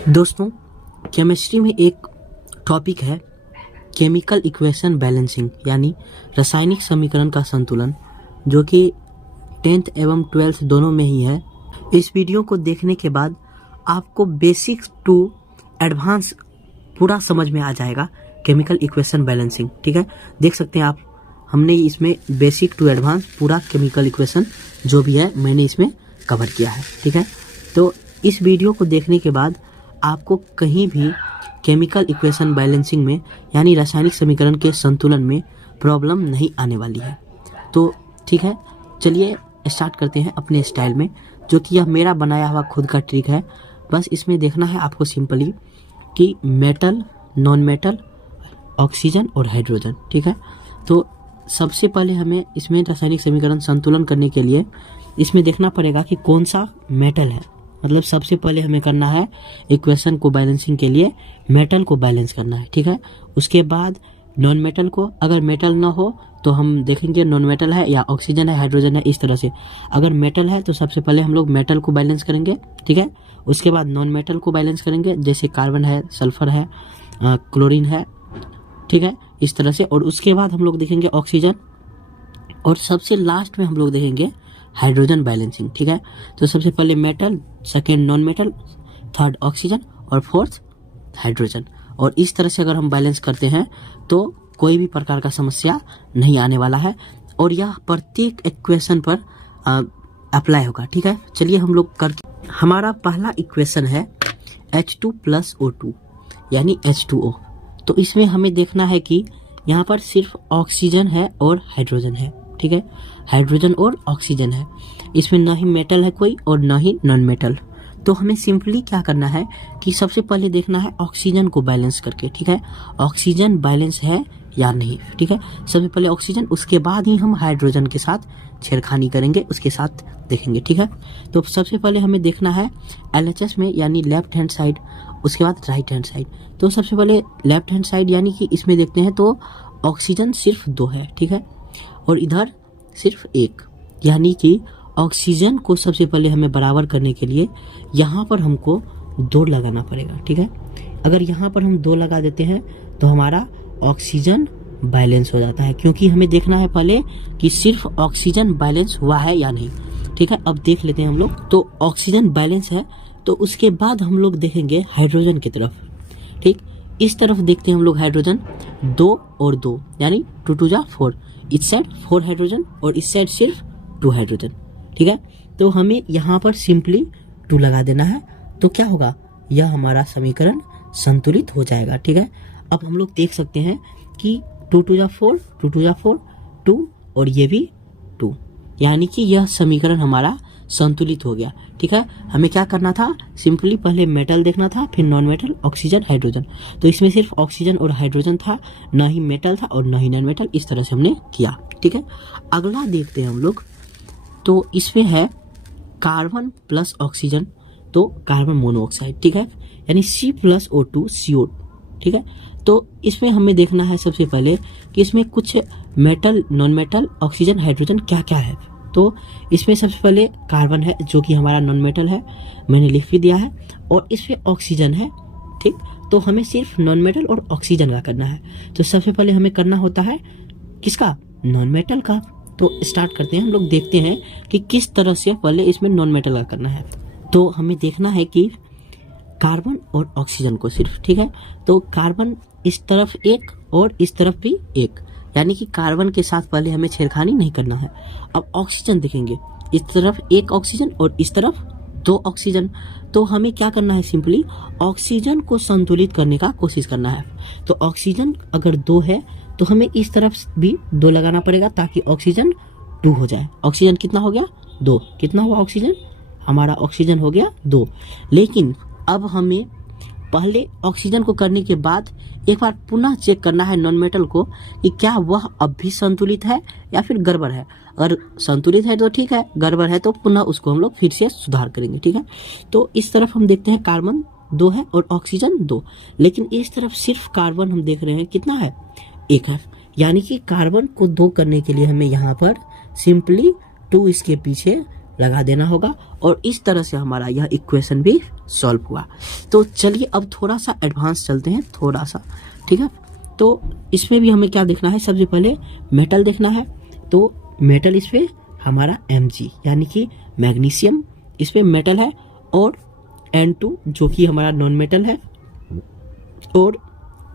दोस्तों, केमिस्ट्री में एक टॉपिक है केमिकल इक्वेशन बैलेंसिंग, यानी रासायनिक समीकरण का संतुलन, जो कि 10th एवं 12th दोनों में ही है। इस वीडियो को देखने के बाद आपको बेसिक टू एडवांस पूरा समझ में आ जाएगा केमिकल इक्वेशन बैलेंसिंग। ठीक है, देख सकते हैं आप, हमने इसमें बेसिक टू एडवांस पूरा केमिकल इक्वेशन जो भी है मैंने इसमें कवर किया है। ठीक है, तो इस वीडियो को देखने के बाद आपको कहीं भी केमिकल इक्वेशन बैलेंसिंग में यानी रासायनिक समीकरण के संतुलन में प्रॉब्लम नहीं आने वाली है। तो ठीक है, चलिए स्टार्ट करते हैं अपने स्टाइल में, जो कि यह मेरा बनाया हुआ खुद का ट्रिक है। बस इसमें देखना है आपको सिंपली कि मेटल, नॉन मेटल, ऑक्सीजन और हाइड्रोजन। ठीक है, तो सबसे पहले हमें इसमें रासायनिक समीकरण संतुलन करने के लिए इसमें देखना पड़ेगा कि कौन सा मेटल है। मतलब सबसे पहले हमें करना है इक्वेशन को बैलेंसिंग के लिए मेटल को बैलेंस करना है। ठीक है, उसके बाद नॉन मेटल को, अगर मेटल ना हो तो हम देखेंगे नॉन मेटल है या ऑक्सीजन है, हाइड्रोजन है, इस तरह से। अगर मेटल है तो सबसे पहले हम लोग मेटल को बैलेंस करेंगे। ठीक है, उसके बाद नॉन मेटल को बैलेंस करेंगे, जैसे कार्बन है, सल्फर है, क्लोरीन है। ठीक है, इस तरह से। और उसके बाद हम लोग देखेंगे ऑक्सीजन, और सबसे लास्ट में हम लोग देखेंगे हाइड्रोजन बैलेंसिंग। ठीक है, तो सबसे पहले metal, second non metal, third oxygen और फोर्थ हाइड्रोजन। और इस तरह से अगर हम बैलेंस करते हैं तो कोई भी प्रकार का समस्या नहीं आने वाला है, और यह प्रत्येक इक्वेशन पर अप्लाई होगा। ठीक है, चलिए हम लोग करके, हमारा पहला इक्वेशन है H2 + O2 यानी H2O। तो इसमें हमें देखना है कि यहाँ पर सिर्फ ऑक्सीजन है और हाइड्रोजन है। ठीक है, हाइड्रोजन और ऑक्सीजन है, इसमें ना ही मेटल है कोई और ना ही नॉन मेटल। तो हमें सिंपली क्या करना है कि सबसे पहले देखना है ऑक्सीजन को बैलेंस करके। ठीक है, ऑक्सीजन बैलेंस है या नहीं। ठीक है, सबसे पहले ऑक्सीजन, उसके बाद ही हम हाइड्रोजन के साथ छेड़खानी करेंगे, उसके साथ देखेंगे। ठीक है, तो सबसे पहले हमें देखना है LHS में, यानी लेफ्ट हैंड साइड, उसके बाद राइट हैंड साइड। तो सबसे पहले लेफ्ट हैंड साइड यानी कि इसमें देखते हैं तो ऑक्सीजन सिर्फ 2 है। ठीक है, और इधर सिर्फ 1, यानी कि ऑक्सीजन को सबसे पहले हमें बराबर करने के लिए यहाँ पर हमको 2 लगाना पड़ेगा। ठीक है, अगर यहाँ पर हम 2 लगा देते हैं तो हमारा ऑक्सीजन बैलेंस हो जाता है, क्योंकि हमें देखना है पहले कि सिर्फ ऑक्सीजन बैलेंस हुआ है या नहीं। ठीक है, अब देख लेते हैं हम लोग। तो ऑक्सीजन बैलेंस है, तो उसके बाद हम लोग देखेंगे हाइड्रोजन की तरफ। ठीक, इस तरफ देखते हैं हम लोग हाइड्रोजन, 2 और 2 यानी 2 2 जा 4, इस साइड 4 हाइड्रोजन और इस साइड सिर्फ 2 हाइड्रोजन। ठीक है, तो हमें यहाँ पर सिंपली 2 लगा देना है, तो क्या होगा, यह हमारा समीकरण संतुलित हो जाएगा। ठीक है, अब हम लोग देख सकते हैं कि 2 2 जा 4, 2 2 जा 4, 2 और ये भी 2, यानी कि यह समीकरण हमारा संतुलित हो गया। ठीक है, हमें क्या करना था, सिंपली पहले मेटल देखना था, फिर नॉन मेटल, ऑक्सीजन, हाइड्रोजन। तो इसमें सिर्फ ऑक्सीजन और हाइड्रोजन था, ना ही मेटल था और ना ही नॉन मेटल। इस तरह से हमने किया। ठीक है, अगला देखते हैं हम लोग। तो इसमें है कार्बन + ऑक्सीजन, तो कार्बन मोनोऑक्साइड। ठीक है, यानी C + O2 CO। ठीक है, तो इसमें हमें देखना है सबसे पहले कि इसमें कुछ metal, non metal, oxygen, hydrogen क्या क्या है। तो इसमें सबसे पहले कार्बन है, जो कि हमारा नॉन मेटल है, मैंने लिख भी दिया है, और इसमें ऑक्सीजन है। ठीक, तो हमें सिर्फ नॉन मेटल और ऑक्सीजन का करना है। तो सबसे पहले हमें करना होता है किसका, नॉन मेटल का। तो स्टार्ट करते हैं, हम लोग देखते हैं कि किस तरह से पहले इसमें नॉन मेटल का करना है। तो हमें देखना है कि कार्बन और ऑक्सीजन को सिर्फ। ठीक है, तो कार्बन इस तरफ 1 और इस तरफ भी 1, यानी कि कार्बन के साथ पहले हमें छेड़खानी नहीं करना है। अब ऑक्सीजन देखेंगे, इस तरफ 1 ऑक्सीजन और इस तरफ 2 ऑक्सीजन। तो हमें क्या करना है, सिंपली ऑक्सीजन को संतुलित करने का कोशिश करना है। तो ऑक्सीजन अगर 2 है तो हमें इस तरफ भी 2 लगाना पड़ेगा, ताकि ऑक्सीजन 2 हो जाए। ऑक्सीजन कितना हो गया, 2। कितना हुआ ऑक्सीजन, हमारा ऑक्सीजन हो गया 2। लेकिन अब हमें पहले ऑक्सीजन को करने के बाद एक बार पुनः चेक करना है नॉन मेटल को कि क्या वह अब भी संतुलित है या फिर गड़बड़ है। अगर संतुलित है तो ठीक है, गड़बड़ है तो पुनः उसको हम लोग फिर से सुधार करेंगे। ठीक है, तो इस तरफ हम देखते हैं कार्बन 2 है और ऑक्सीजन 2, लेकिन इस तरफ सिर्फ कार्बन हम देख रहे हैं कितना है, 1 है। यानी कि कार्बन को 2 करने के लिए हमें यहाँ पर सिंपली 2 इसके पीछे लगा देना होगा, और इस तरह से हमारा यह इक्वेशन भी सॉल्व हुआ। तो चलिए अब थोड़ा सा एडवांस चलते हैं, थोड़ा सा, ठीक है। तो इसमें भी हमें क्या देखना है, सबसे पहले मेटल देखना है। तो मेटल इस पे हमारा Mg यानी कि मैग्नीशियम इस पे मेटल है, और N2 जो कि हमारा नॉन मेटल है, और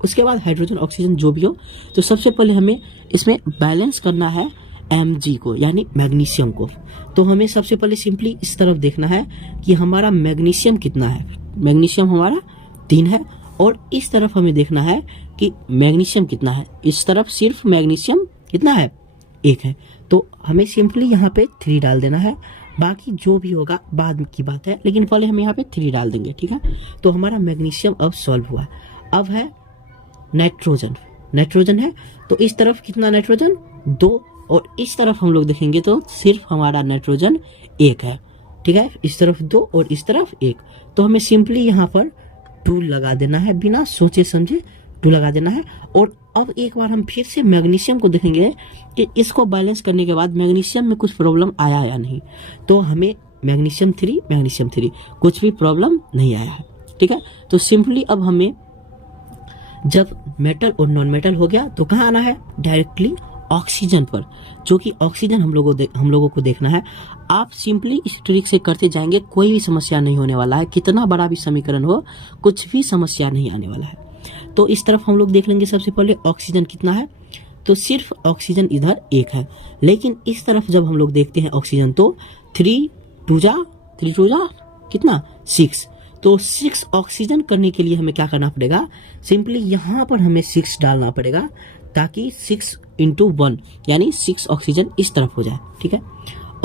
उसके बाद हाइड्रोजन ऑक्सीजन जो भी हो। तो सबसे पहले हमें इसमें बैलेंस करना है Mg को यानी मैग्नीशियम को। तो हमें सबसे पहले सिंपली इस तरफ देखना है कि हमारा मैग्नीशियम कितना है। मैग्नीशियम हमारा 3 है, और इस तरफ हमें देखना है कि मैग्नीशियम कितना है। इस तरफ सिर्फ मैग्नीशियम कितना है, 1 है। तो हमें सिंपली यहाँ पे 3 डाल देना है, बाकी जो भी होगा बाद की बात है, लेकिन पहले हम यहाँ पे 3 डाल देंगे, ठीक है। तो हमारा मैग्नीशियम अब सॉल्व हुआ। अब है नाइट्रोजन, नाइट्रोजन है, तो इस तरफ कितना नाइट्रोजन 2, और इस तरफ हम लोग देखेंगे तो सिर्फ हमारा नाइट्रोजन 1 है, ठीक है। इस तरफ 2 और इस तरफ 1। तो हमें सिंपली यहाँ पर 2 लगा देना है, बिना सोचे समझे 2 लगा देना है। और अब एक बार हम फिर से मैग्नीशियम को देखेंगे कि इसको बैलेंस करने के बाद मैग्नीशियम में कुछ प्रॉब्लम आया या नहीं। तो हमें मैग्नीशियम 3 कुछ भी प्रॉब्लम नहीं आया है, ठीक है। तो सिंपली अब हमें जब मेटल और नॉन मेटल हो गया तो कहाँ आना है, डायरेक्टली ऑक्सीजन पर, जो कि ऑक्सीजन हम लोगों को देखना है। आप सिंपली इस ट्रिक से करते जाएंगे, कोई भी समस्या नहीं होने वाला है। कितना बड़ा भी समीकरण हो, कुछ भी समस्या नहीं आने वाला है। तो इस तरफ हम लोग देख लेंगे सबसे पहले ऑक्सीजन कितना है। तो सिर्फ ऑक्सीजन इधर 1 है, लेकिन इस तरफ जब हम लोग देखते हैं ऑक्सीजन तो 3 2 जा कितना 6। तो 6 ऑक्सीजन करने के लिए हमें क्या करना पड़ेगा, सिंपली यहाँ पर हमें 6 डालना पड़ेगा, ताकि 6 × 1 यानी 6 ऑक्सीजन इस तरफ हो जाए, ठीक है।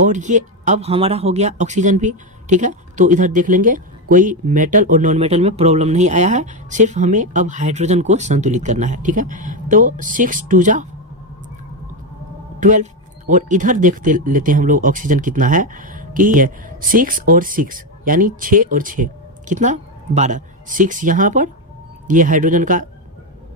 और ये अब हमारा हो गया ऑक्सीजन भी, ठीक है। तो इधर देख लेंगे कोई मेटल और नॉन मेटल में प्रॉब्लम नहीं आया है, सिर्फ हमें अब हाइड्रोजन को संतुलित करना है, ठीक है। तो 6 2 जा 12, और इधर देखते लेते हैं हम लोग ऑक्सीजन कितना है कि 6 और 6 यानी 6 और 6 कितना 12। 6 यहाँ पर ये हाइड्रोजन का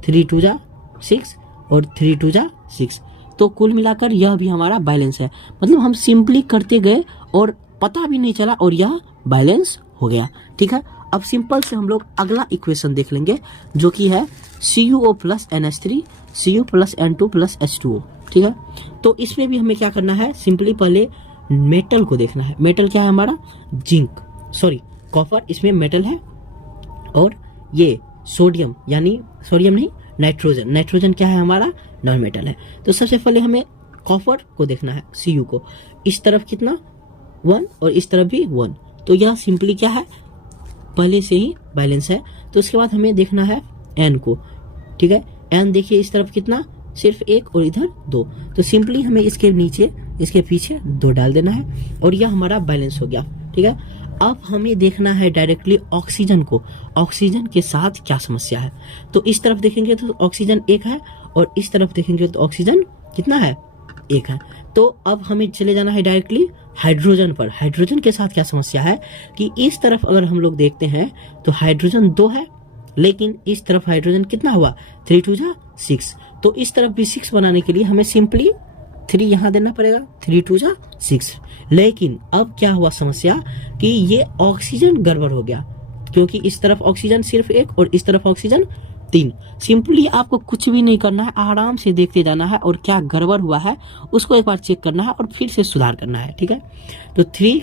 3 2 जा 6 और 3 2 जा 6। तो कुल मिलाकर यह भी हमारा बैलेंस है। मतलब हम सिंपली करते गए और पता भी नहीं चला और यह बैलेंस हो गया, ठीक है। अब सिंपल से हम लोग अगला इक्वेशन देख लेंगे, जो कि है CuO + NH3 Cu + N2 + H2O, ठीक है। तो इसमें भी हमें क्या करना है, सिंपली पहले मेटल को देखना है। मेटल क्या है हमारा, कॉपर इसमें मेटल है, और ये सोडियम यानी सोडियम नहीं नाइट्रोजन, नाइट्रोजन क्या है हमारा नॉन मेटल है। तो सबसे पहले हमें कॉपर को देखना है, Cu को। इस तरफ कितना 1 और इस तरफ भी 1, तो यह सिंपली क्या है, पहले से ही बैलेंस है। तो उसके बाद हमें देखना है N को, ठीक है। N देखिए इस तरफ कितना सिर्फ 1 और इधर 2, तो सिंपली हमें इसके नीचे इसके पीछे 2 डाल देना है, और यह हमारा बैलेंस हो गया, ठीक है। अब हमें देखना है डायरेक्टली ऑक्सीजन को, ऑक्सीजन के साथ क्या समस्या है। तो इस तरफ देखेंगे तो ऑक्सीजन 1 है, और इस तरफ देखेंगे तो ऑक्सीजन कितना है 1 है। तो अब हमें चले जाना है डायरेक्टली हाइड्रोजन पर। हाइड्रोजन के साथ क्या समस्या है कि इस तरफ अगर हम लोग देखते हैं तो हाइड्रोजन 2 है, लेकिन इस तरफ हाइड्रोजन कितना हुआ 3 2 जा 6। तो इस तरफ भी 6 बनाने के लिए हमें सिंपली 3 यहाँ देना पड़ेगा, 3 2 जा 6। लेकिन अब क्या हुआ समस्या कि ये ऑक्सीजन गड़बड़ हो गया, क्योंकि इस तरफ ऑक्सीजन सिर्फ 1 और इस तरफ ऑक्सीजन 3। सिंपली आपको कुछ भी नहीं करना है, आराम से देखते जाना है, और क्या गड़बड़ हुआ है उसको एक बार चेक करना है और फिर से सुधार करना है, ठीक है। तो 3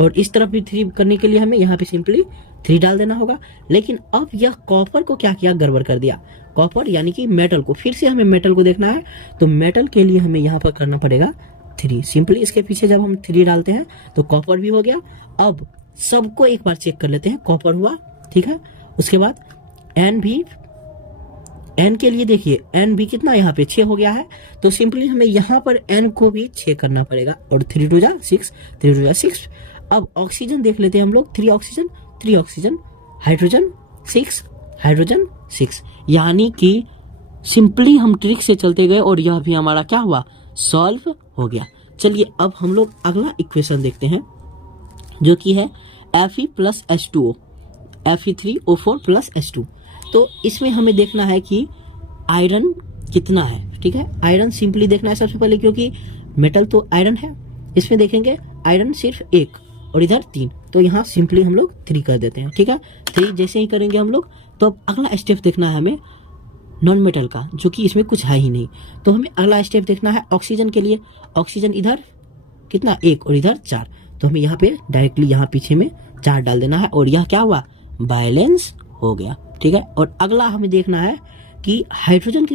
और इस तरफ भी 3 करने के लिए हमें यहाँ पे सिंपली 3 डाल देना होगा। लेकिन अब यह कॉपर को क्या किया, गड़बड़ कर दिया। कॉपर यानी कि मेटल को, फिर से हमें मेटल को देखना है, तो मेटल के लिए हमें यहाँ पर करना पड़ेगा 3। सिंपली इसके पीछे जब हम 3 डालते हैं तो कॉपर भी हो गया। अब सबको एक बार चेक कर लेते हैं, कॉपर हुआ, ठीक है। उसके बाद एन भी, एन के लिए देखिए एन भी कितना यहाँ पे 6 हो गया है, तो सिंपली हमें यहाँ पर एन को भी 6 करना पड़ेगा, और 3 2 जा 6 3 2 जा 6। अब ऑक्सीजन देख लेते हैं हम लोग, 3 ऑक्सीजन हाइड्रोजन 6 हाइड्रोजन 6, यानी कि सिंपली हम ट्रिक से चलते गए और यह भी हमारा क्या हुआ, सॉल्व हो गया। चलिए अब हम लोग अगला इक्वेशन देखते हैं, जो कि है Fe + H2O, Fe3O4 + H2। तो इसमें हमें देखना है कि आयरन कितना है, ठीक है। आयरन सिंपली देखना है सबसे पहले, क्योंकि मेटल तो आयरन है। इसमें देखेंगे आयरन सिर्फ 1, और इधर 3, तो यहाँ सिंपली हम लोग 3 कर देते हैं। ठीक है, 3 जैसे ही करेंगे हम लोग, तो अब अगला स्टेप देखना है हमें नॉन मेटल का, जो कि इसमें कुछ है ही नहीं। तो हमें अगला स्टेप देखना है ऑक्सीजन के लिए। ऑक्सीजन इधर कितना 1 और इधर 4, तो हमें यहाँ पे डायरेक्टली यहाँ पीछे में 4 डाल देना है और यह क्या हुआ, बैलेंस हो गया। ठीक है, और अगला हमें देखना है कि हाइड्रोजन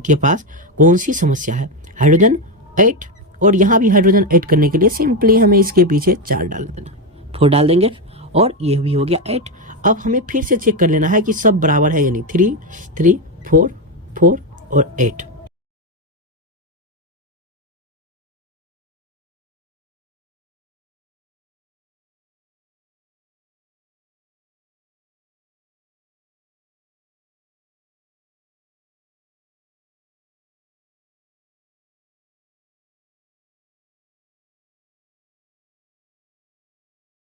के पास कौन सी समस्या है। हाइड्रोजन 8, और यहाँ भी हाइड्रोजन 8 करने के लिए सिंपली हमें इसके पीछे 4 डाल देना, 4 डाल देंगे और ये भी हो गया 8। अब हमें फिर से चेक कर लेना है कि सब बराबर है, यानी 3 3 4 4 और 8।